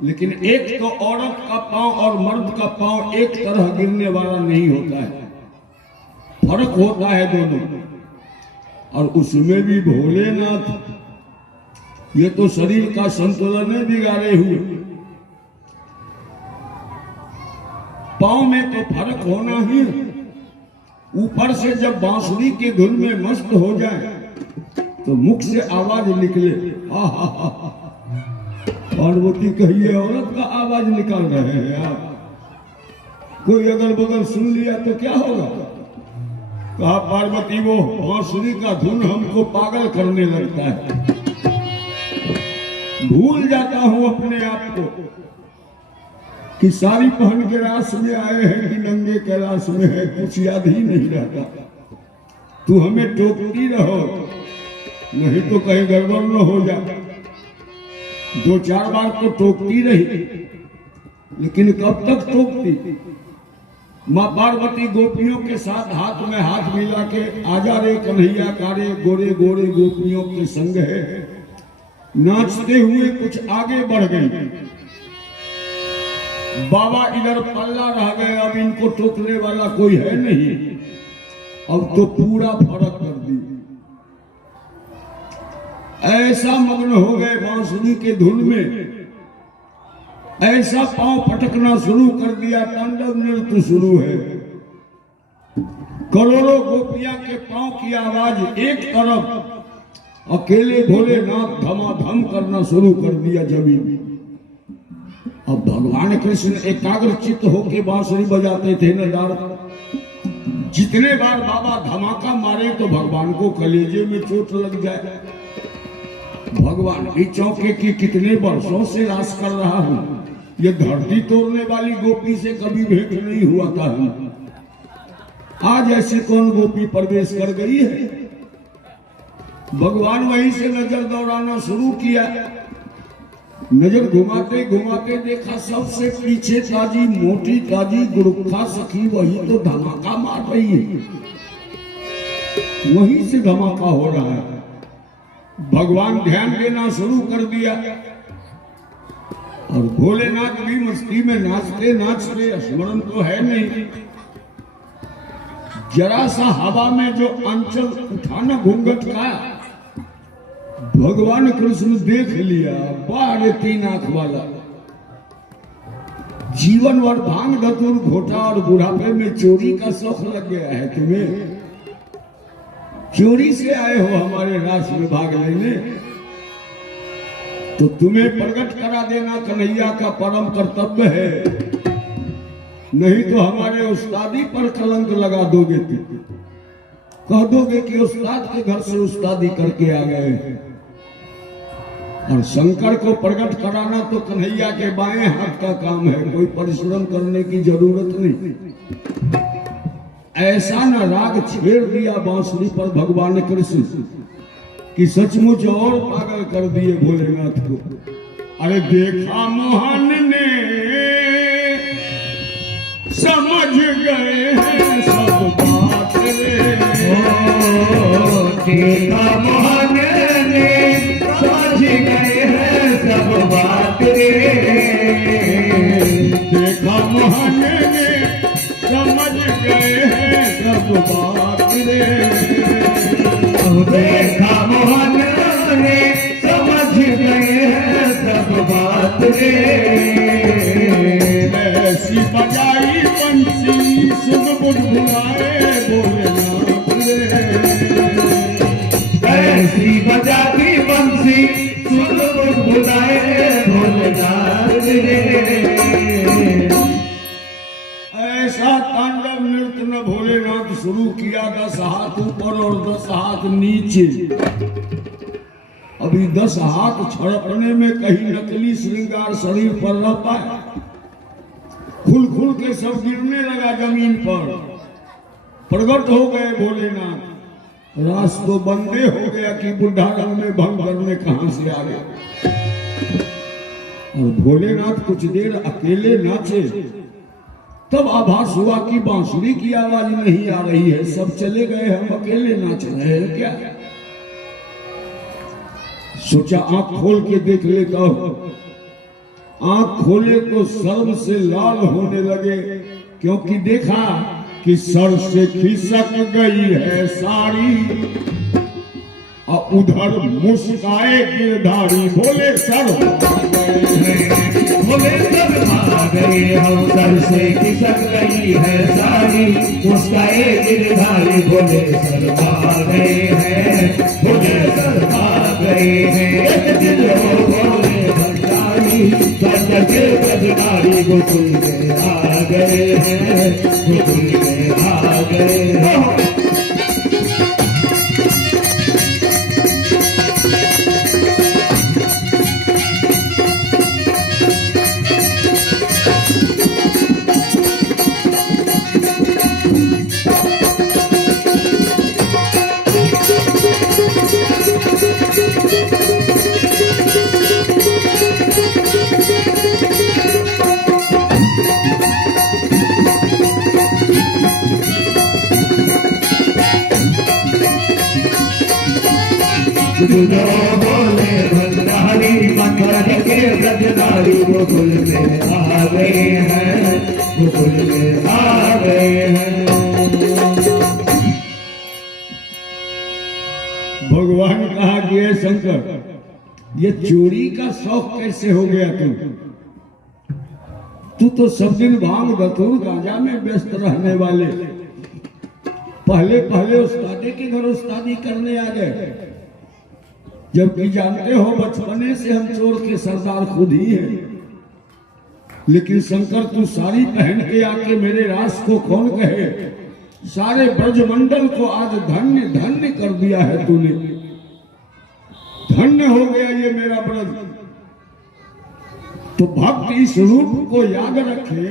लेकिन एक तो औरत का पांव और मर्द का पांव एक तरह गिरने वाला नहीं होता है, फर्क होता है दोनों। और उसमें भी भोलेनाथ, ये तो शरीर का संतुलन बिगाड़े हुए। पांव में तो फर्क होना ही, ऊपर से जब बांसुरी के धुन में मस्त हो जाए तो मुख से आवाज निकले, हा हा हा। पार्वती कहिए औरत का आवाज निकाल रहे हैं आप। कोई अगल बगल सुन लिया तो क्या होगा? कहा पार्वती वो बांसुरी का धुन हमको पागल करने लगता है, भूल जाता हूं अपने आप को कि साड़ी पहन के रास में आए हैं कि नंगे कैलाश में है, कुछ याद ही नहीं रहता। तू हमें टोकती रहो, नहीं तो कहीं गड़बड़ न हो जाए। 2-4 बार तो टोकती रही, लेकिन कब तक टोकती? माँ पार्वती गोपियों के साथ हाथ में हाथ मिला के आजा रे कन्हैया कारे गोरे गोरे गोपियों के संग है, नाचते हुए कुछ आगे बढ़ गई। बाबा इधर पल्ला रह गए, अब इनको टोकने वाला कोई है नहीं। अब तो पूरा फर्क कर दी, ऐसा मग्न हो गए बांसुरी के धुन में, ऐसा पांव पटकना शुरू कर दिया, तांडव नृत्य शुरू है। करोड़ों गोपियां के पांव की आवाज एक तरफ, अकेले भोलेनाथ धमाधम करना शुरू कर दिया जमीन। अब भगवान कृष्ण एकाग्र चित्त होके बांसुरी बजाते थे न डार। जितने बार बाबा धमाका मारे तो भगवान को कलेजे में चोट लग जाए। भगवान भी चौके की कितने वर्षों से रास कर रहा हूं, ये धरती तोड़ने वाली गोपी से कभी भेंट नहीं हुआ था। आज ऐसी कौन गोपी प्रवेश कर गई है। भगवान वहीं से नजर दौड़ाना शुरू किया। नजर घुमाते घुमाते देखा सबसे पीछे ताजी मोटी ताजी गुरुखा सखी वही तो धमाका मार रही है। वहीं से धमाका हो रहा है। भगवान ध्यान देना शुरू कर दिया और भोलेनाथ भी मस्ती में नाचते नाचते, स्मरण तो है नहीं, जरा सा हवा में जो अंचल उठाना घूंघट का भगवान कृष्ण देख लिया। बाहर 3 आंख वाला जीवन भर भांग धतूर घोटा और बुढ़ापे में चोरी का शौक लग गया है तुम्हें। चोरी से आए हो हमारे रास में भाग लेने, तो तुम्हें प्रकट करा देना कन्हैया का परम कर्तव्य है, नहीं तो हमारे उस्तादी पर कलंक लगा दोगे। तुम कह दोगे कि उस्ताद के घर से उस्तादी करके आ गए हैं। और शंकर को प्रकट कराना तो कन्हैया के बाएं हाथ का काम है, कोई परिश्रम करने की जरूरत नहीं। ऐसा न राग छेड़ दिया बांसुरी पर भगवान कृष्ण कि सचमुच और पागल कर दिए भोलेनाथ को। अरे देखा मोहन ने समझ गए हैं सब बात रे। देखा मोहन ने समझ गए हैं सब बात रे। देखा मोहन ने समझ गए हैं सब बात रे। देखा मोहन ने समझ गए हैं सब बात रे। ऐसी बजाई बंसी सुन बुलबुलाए भोलेनाथ रे। ऐसी बजाती बंसी सुन बुलबुलाए भोलेनाथ रे। ऐसा तांडव नृत्य न भोलेनाथ शुरू किया, 10 हाथ ऊपर और 10 हाथ नीचे। अभी 10 हाथ छड़कने में कहीं नकली श्रृंगार शरीर पर रह पाए। खुल खुल के सब गिरने लगा जमीन पर। प्रकट हो गए भोलेनाथ। रास तो बंदे हो गया कि बुढ़ा रंग में भंग करने कहां से आ गया। और भोलेनाथ कुछ देर अकेले नाचे, तब आभास हुआ कि बांसुरी की आवाज नहीं आ रही है। सब चले गए, हम अकेले नाच रहे हैं क्या। सोचा आंख खोल के देख लेता हूं। आंख खोले तो सर्व से लाल होने लगे, क्योंकि देखा कि सर से खिसक गई है साड़ी और उधर मुस्काए गिरधारी भोले सर भोले सर आ गए हम, सर से खिसक गई है साड़ी, मुस्काए गिरधारी भोले सर आ गए हैं, भोले सर आ गए हैं। एक दिल हो भोले भंडारी, सर के बजनारी गोकुल में आ गए हैं, गोकुल में आ गए हैं। बोले भंडारी मथुरा के ब्रजधारी गोकुल में आ गए हैं, गोकुल में आ गए हैं। भगवान कहा कि हे शंकर, ये चोरी का शौक कैसे हो गया तू तो सब दिन भांग धतूर गांजा में व्यस्त रहने वाले, पहले पहले उस्तादी के घर उस्तादी करने आ गए, जबकि जानते हो बचपने से हम चोर के सरदार खुद ही हैं। लेकिन शंकर तू साड़ी पहन के आके मेरे रास को कौन कहे, सारे ब्रजमंडल को आज धन्य धन्य कर दिया है तूने, धन्य हो गया ये मेरा ब्रज। तो भक्त इस रूप को याद रखे,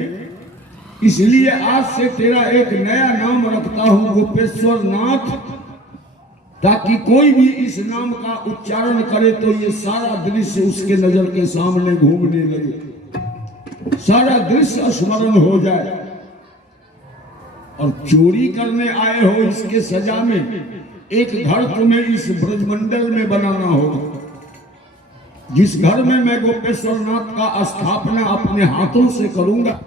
इसलिए आज से तेरा एक नया नाम रखता हूं, गोपेश्वर नाथ, ताकि कोई भी इस नाम का उच्चारण करे तो ये सारा दृश्य उसके नजर के सामने घूमने लगे, सारा दृश्य स्मरण हो जाए। और चोरी करने आए हो, इसके सजा में एक घर तुम्हें इस ब्रजमंडल में बनाना होगा, जिस घर में मैं गोपेश्वर नाथ का स्थापना अपने हाथों से करूंगा।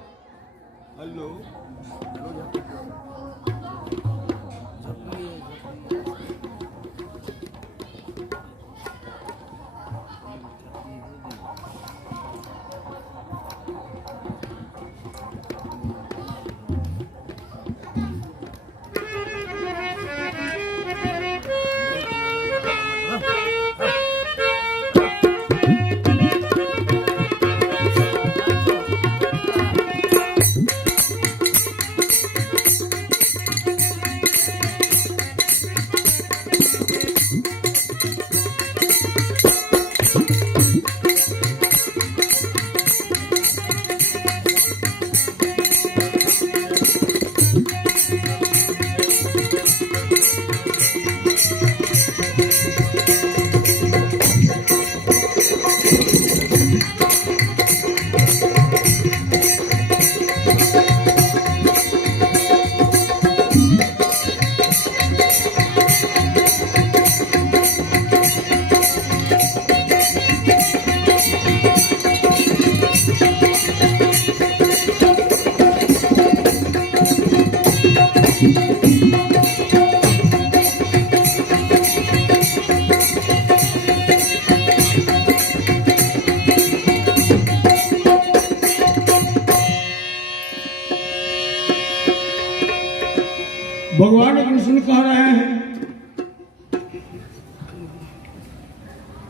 भगवान कृष्ण कह रहे हैं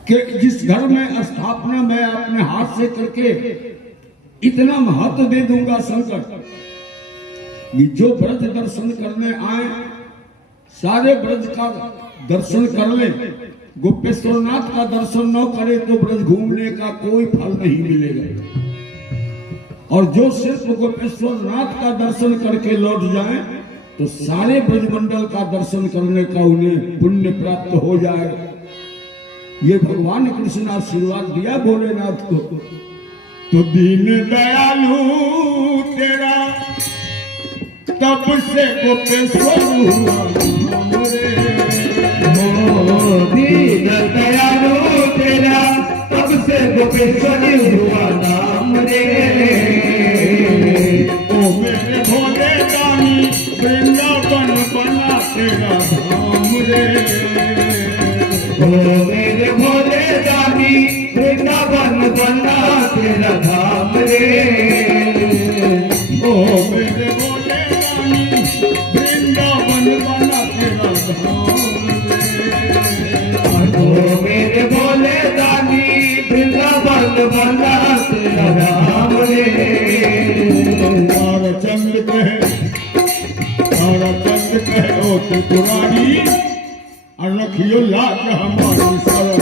कि जिस घर में स्थापना मैं अपने हाथ से करके इतना महत्व दे दूंगा शंकर, कि जो ब्रज दर्शन करने आए सारे ब्रज का दर्शन कर ले, गोपेश्वरनाथ का दर्शन न करे तो ब्रज घूमने का कोई फल नहीं मिलेगा। और जो सिर्फ गोपेश्वरनाथ का दर्शन करके लौट जाए तो सारे ब्रजमंडल का दर्शन करने का उन्हें पुण्य प्राप्त हो जाएगा। ये भगवान कृष्ण आशीर्वाद दिया भोलेनाथ को। तो दीन दयालु तेरा तब से गोपेश्वर हुआ नाम रे, दीन दयालु तेरा तब से गोपेश्वर हुआ नाम रे। ओ मेरे भोले दानी वृंदावन बना तेरा धाम रे, ओ मेरे भोले दानी वृंदावन बना तेरा धाम रे। ओ मेरे भोले दानी वृंदावन बना तेरा धाम रे, ओ मेरे भोले दानी वृंदावन बना तेरा धाम रे। तारा चंद्र कहे, तारा चंद्र कहे ओ त्रिपुरारी, और रखियो लाज हमारी शरण।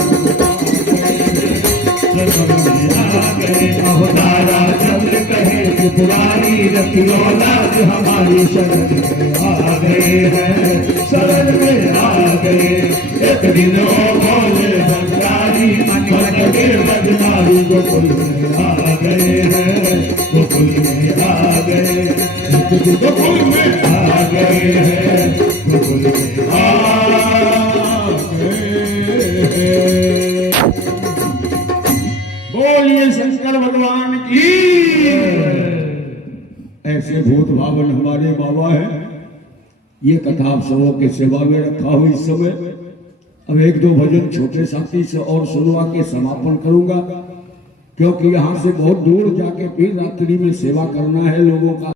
तारा चंद्र कहे त्रिपुरारी, रखियो लाज हमारी शरण में आ गए हैं, शरण में आ गए। एक दिन ओ भोले भंडारी मन के बजनारी गोकुल में आ गए हैं, गोकुल में आ गए, गोकुल में आ गए हैं, गोकुल में आ गए। बोलिए शंकर भगवान की। ऐसे भूत भावन हमारे बाबा हैं। ये कथा आप सबों के सेवा में रखा हो इस समय। अब एक दो भजन छोटे साथी से और सुनवा के समापन करूंगा, क्योंकि यहाँ से बहुत दूर जाके फिर रात्रि में सेवा करना है लोगों का।